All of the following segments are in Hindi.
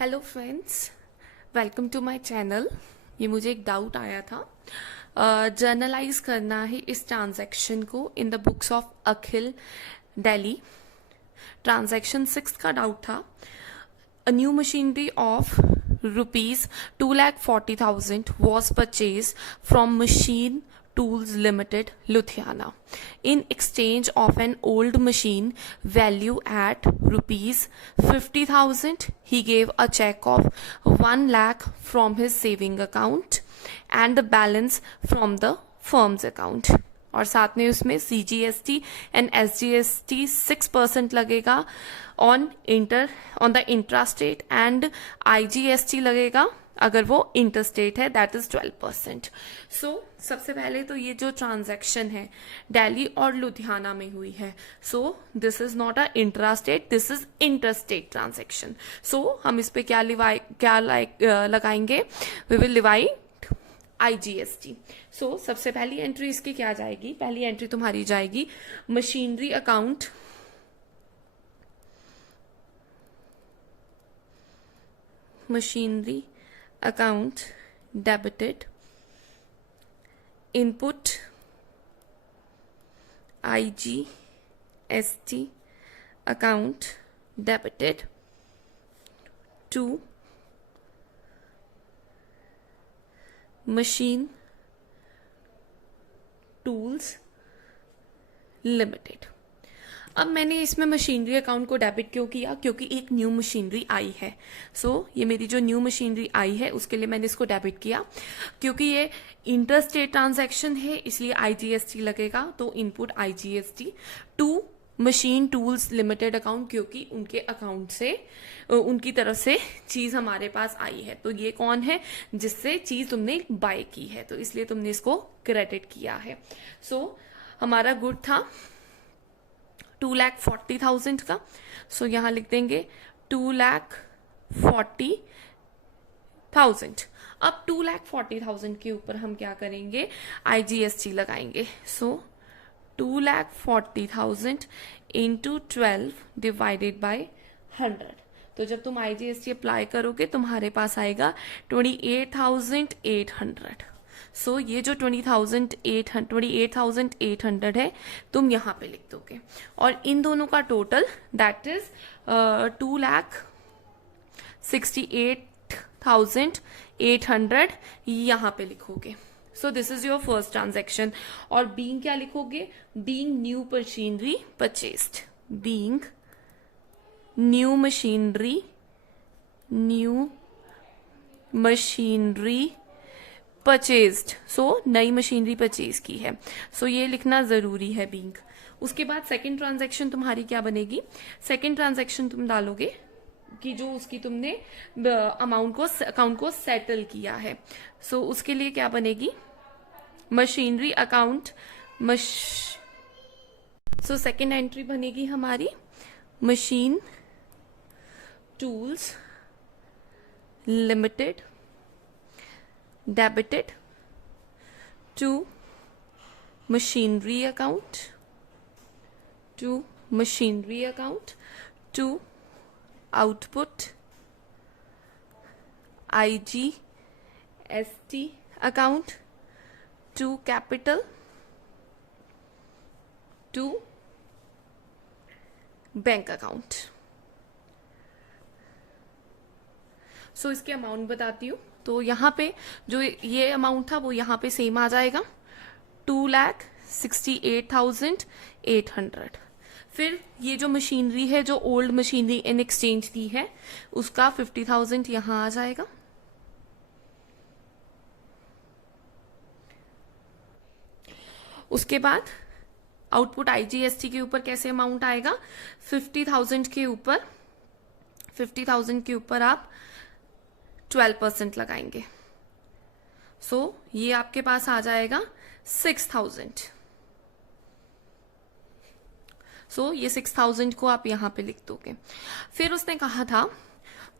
Hello friends, welcome to my channel. ये मुझे एक डाउट आया था, जर्नलाइज करना है इस ट्रांजैक्शन को in the books of Akhil Delhi. Transaction 6 का डाउट था। A new machinery of ₹2,40,000 was purchased from Machine Tools Limited, Ludhiana, in exchange of an old machine value at ₹50,000. He gave a check of 1 lakh from his saving account and the balance from the firm's account. और साथ में उसमें CGST एंड SGST 6% लगेगा on the intrastate and IGST लगेगा अगर वो इंटरस्टेट है, दैट इज 12%। सो सबसे पहले तो ये जो ट्रांजैक्शन है दिल्ली और लुधियाना में हुई है, so this is not a intrastate, this is interstate transaction. So हम इस पे क्या लगाएंगे, we will divide IGST। So सबसे पहली एंट्री इसकी क्या जाएगी, पहली एंट्री तुम्हारी जाएगी machinery account, machinery account debited, input IGST account debited to Machine Tools Limited। अब मैंने इसमें मशीनरी अकाउंट को डेबिट क्यों किया, क्योंकि एक न्यू मशीनरी आई है। सो ये मेरी जो न्यू मशीनरी आई है उसके लिए मैंने इसको डेबिट किया। क्योंकि ये इंटरस्टेट ट्रांजैक्शन है इसलिए IGST लगेगा, तो input IGST to machine tools limited account, क्योंकि उनके अकाउंट से उनकी तरफ से चीज हमारे पास आई है। तो ये कौन है, जिससे चीज तुमने बाय की है, तो इसलिए तुमने इसको क्रेडिट किया है। सो हमारा गुड था 2,40,000 का। सो यहां लिख देंगे 2,40,000। अब 2,40,000 के ऊपर हम क्या करेंगे, IGST लगाएंगे। सो 2,40,000 इंटू 12 डिवाइडेड बाय 100। तो जब तुम IGST अप्लाई करोगे तुम्हारे पास आएगा 28,800। सो ये जो 28,800 है तुम यहां पे लिख दोगे, और इन दोनों का टोटल दैट इज 2,68,800 यहां पे लिखोगे। So this is your first transaction. और बीइंग क्या लिखोगे, being new machinery purchased, being new machinery purchased. So नई मशीनरी परचेज की है, सो ये लिखना जरूरी है बीइंग। उसके बाद सेकंड ट्रांजैक्शन तुम्हारी क्या बनेगी, सेकंड ट्रांजैक्शन तुम डालोगे कि जो उसकी तुमने अकाउंट को सेटल किया है। सो उसके लिए क्या बनेगी, machinery account so second entry बनेगी हमारी machine tools limited debited to machinery account to output IGST account to capital to bank account. So इसके अमाउंट बताती हूँ। तो यहाँ पे जो ये अमाउंट था वो यहाँ पे सेम आ जाएगा 2,68,800। फिर ये जो मशीनरी है, जो ओल्ड मशीनरी इन एक्सचेंज दी है, उसका 50,000 यहाँ आ जाएगा। उसके बाद आउटपुट IGST के ऊपर कैसे अमाउंट आएगा, 50,000 के ऊपर आप 12% लगाएंगे। सो ये आपके पास आ जाएगा 6,000। सो ये 6,000 को आप यहां पे लिख दोगे। फिर उसने कहा था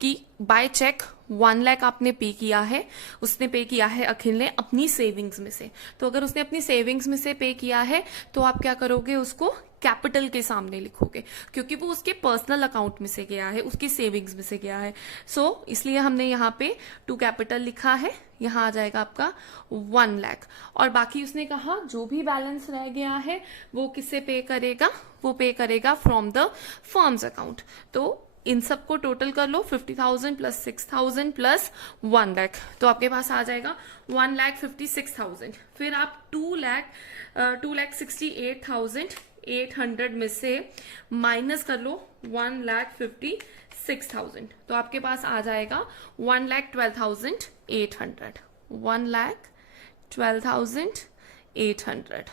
कि बाय चेक 1 लाख आपने पे किया है, उसने पे किया है अखिल ने अपनी सेविंग्स में से। तो अगर उसने अपनी सेविंग्स में से पे किया है तो आप क्या करोगे, उसको कैपिटल के सामने लिखोगे, क्योंकि वो उसके पर्सनल अकाउंट में से गया है, उसकी सेविंग्स में से गया है। सो इसलिए हमने यहाँ पे टू कैपिटल लिखा है। यहाँ आ जाएगा आपका 1 लाख। और बाकी उसने कहा जो भी बैलेंस रह गया है वो किससे पे करेगा, वो पे करेगा फ्रॉम द फर्म्स अकाउंट। तो इन सबको टोटल कर लो, 50,000 प्लस 6,000 प्लस 1 लाख, तो आपके पास आ जाएगा 1,56,000। फिर आप 2,68,800 में से माइनस कर लो 1,56,000, तो आपके पास आ जाएगा 1,12,800, 1,12,800।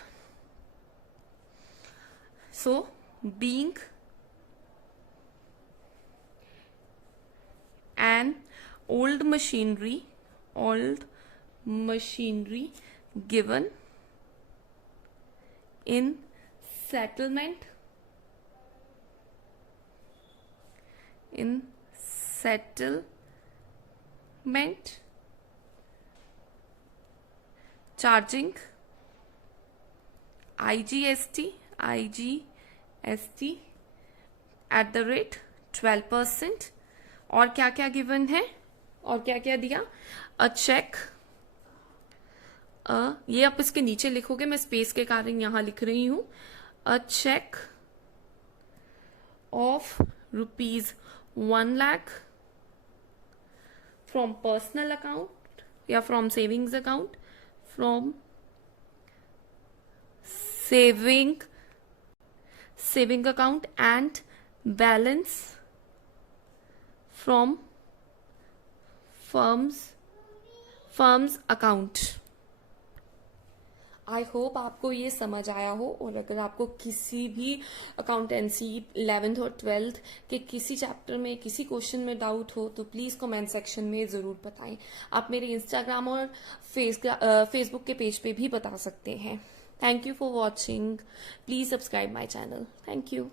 So being an old machinery given in settlement charging IGST at the rate 12%। और क्या क्या गिवन है, और क्या क्या दिया, अ चेक, ये आप इसके नीचे लिखोगे, मैं स्पेस के कारण यहां लिख रही हूं, a cheque of ₹1 lakh from personal account या from savings account, from saving account and balance from firm's account. I hope आपको ये समझ आया हो, और अगर आपको किसी भी अकाउंटेंसी 11th और 12th के किसी चैप्टर में, किसी क्वेश्चन में डाउट हो तो प्लीज कमेंट सेक्शन में जरूर बताएं। आप मेरे इंस्टाग्राम और फेसबुक के पेज पे भी बता सकते हैं। Thank you for watching, please subscribe my channel. Thank you.